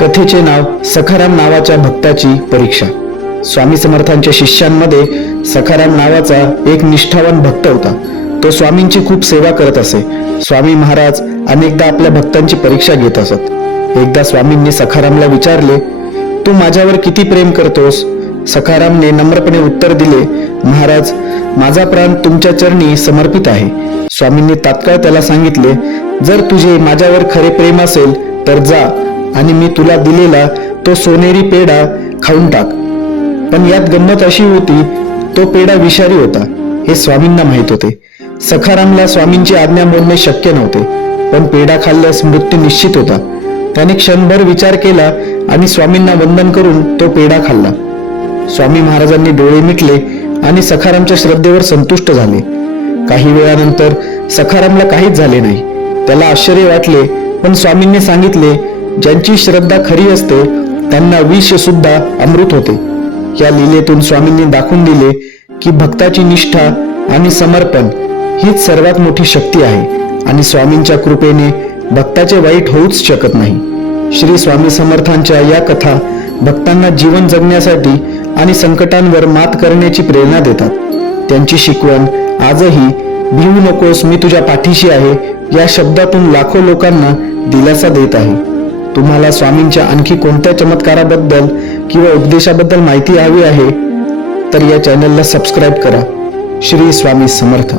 कथेचे नाव सखाराम नावाच्या भक्ताची परीक्षा. स्वामी समर्थांच्या शिष्यांमध्ये सखाराम नावाचा एक निष्ठावान भक्त होता. तो स्वामींची खूप सेवा करत असे. स्वामी महाराज अनेकदा आपल्या भक्तांची परीक्षा घेत असत. एकदा स्वामींनी सखारामला विचारले तू माझ्यावर किती प्रेम करतोस? सखारामने नम्रपणे उत्तर दिले महाराज माझा प्राण तुमच्या चरणी समर्पित आहे. स्वामींनी तात्काळ त्याला सांगितले जर तुझे माझ्यावर खरे प्रेम असेल तर जा आणि मी तुला दिलेला तो सोनेरी पेढा खाऊन टाक. पण यात गंमत अशी होती तो पेढा विषारी होता हे स्वामींना माहीत होते. सखारामला स्वामींची आज्ञा मोडणे शक्य नव्हते पण पेढा खाल्ल्यास मृत्यू निश्चित होता. त्याने क्षणभर विचार केला आणि स्वामींना वंदन करून तो पेढा खाल्ला. स्वामी महाराजांनी डोळे मिटले आणि सखारामच्या श्रद्धेवर संतुष्ट झाले. काही वेळानंतर सखारामला काहीच झाले नाही. त्याला आश्चर्य वाटले पण स्वामींनी सांगितले ज्यांची श्रद्धा खरी असते त्यांना विष सुद्धा अमृत होते. या लीलेतून स्वामींनी दाखवून दिले की भक्ताची निष्ठा आणि समर्पण हीच सर्वात मोठी शक्ती आहे आणि स्वामींच्या कृपेने भक्ताचे वाईट होऊच शकत नाही. श्री स्वामी समर्थांच्या या कथा भक्तांना जीवन जगण्यासाठी आणि संकटांवर मात करण्याची प्रेरणा देतात. त्यांची शिकवण आजही भिवू नकोस मी तुझ्या पाठीशी आहे या शब्दातून लाखो लोकांना दिलासा देत आहे. तुम्हाला स्वामींच्या आणखी कोणत्या चमत्काराबद्दल किंवा उपदेशाबद्दल माहिती हवी आहे तर या चॅनलला सबस्क्राईब करा. श्री स्वामी समर्थ.